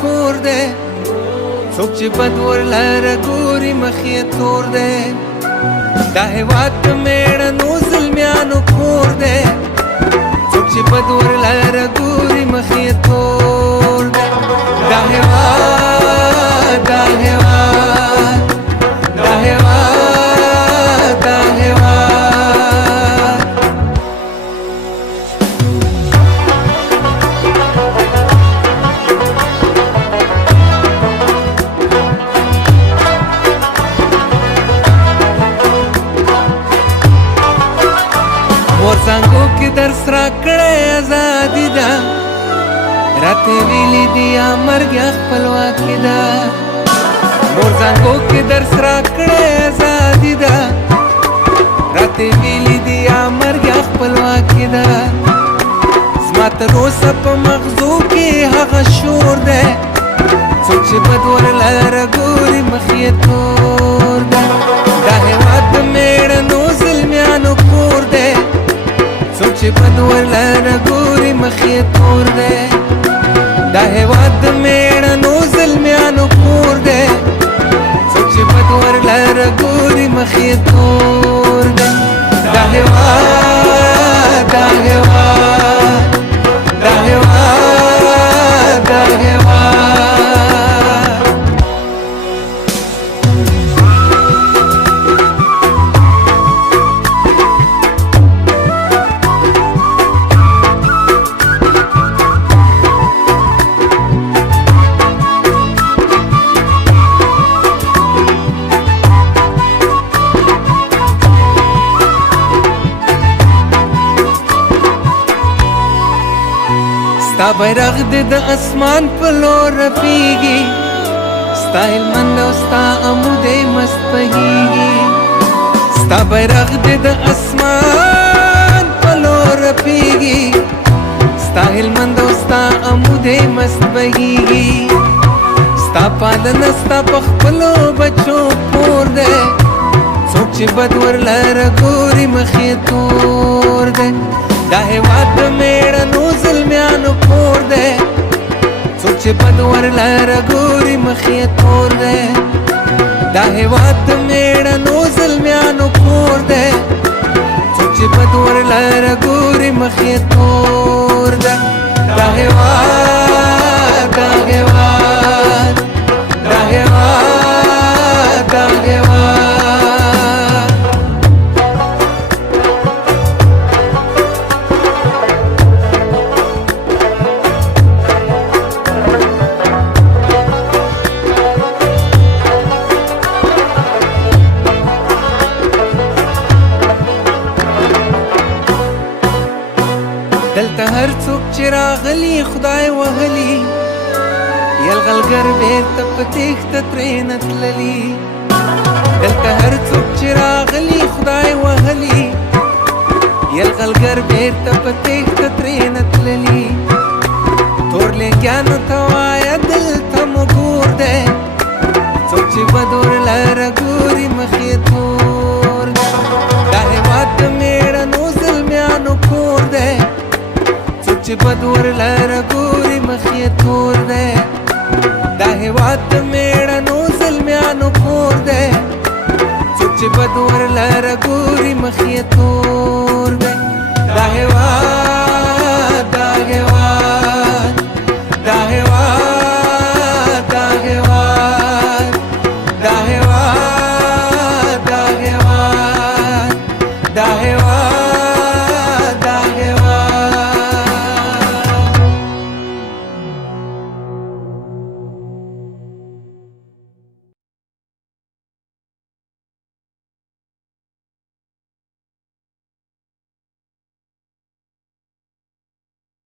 کور دی څوک چې بد ورلره ګوري مخ یې تور دی دا هېواد د مېړنو زلمیانو کور دی څوک چې بد ورلره ګوري مخ یې تور دی دا هېواد دا هېواد دا هېواد دا هېواد زنګو کې درس راکړی ازادي ده راته ویلي دي یا مرګ یا خپلواکي ده مور زنګو کې درس راکړی ازادي ده راته ویلي دي یا مرګ یا خپلواکي ده زما تر اوسه په مغزو کې هغه شور دی څوک چې بد ورلره ګوري مخ یې تور ده دا هېواد د مېړنو زلمیانو کور دی څوک چې بد ورلره ګوري مخ یې تور دی دا هېواد د مېړنو زلمیانو کور دی څوک چې بد ورلره ګوري مخ یې تور دی دا هېواد دا هېواد دا هېواد دا هېواد ستا بیرغ دې د اسمان په لور رپیږي ستا هلمند او ستا امودې مست بهیږي ستا بیرغ دې د اسمان په لور رپیږي ستا هلمند او ستا امودې مست بهیږي ستا پالنه ستا په خپلو بچو پور دی څوک چې بد ورلره ګوري مخ یې تور دی دا هېواد د مېړنو زلمیانو کور دی څوک چې بد ورلره ګوري مخ یې تور دی دا هېواد د مېړنو زلمیانو کور دی څوک چې بد ورلره ګوري مخ یې تور دی دا هېواد دا هېواد دا هېواد دا هېواد دلته هر څوک چې راغلي خدای وهلي یلغلګر بېرته په تېښته ترېنه تللي دلته هر څوک چې راغلي خدای وهلي یلغلګر بېرته په تېښته ترېنه تللي تور لنګیانو ته وایه دلته مو ګور دی څوک چې بد ورلره ګوري مخ یې تور دی دا هېواد د مېړنو زلمیانو کور دی چې بد ورلره ګوري مخ یې تور دی دا هېواد د مېړنو زلمیانو کور دی څوک چې بد ورلره ګوري مخ یې تور دی دا هېواد دا هېواد دا هېواد دا هېواد دا هېواد دا هېواد دا هېواد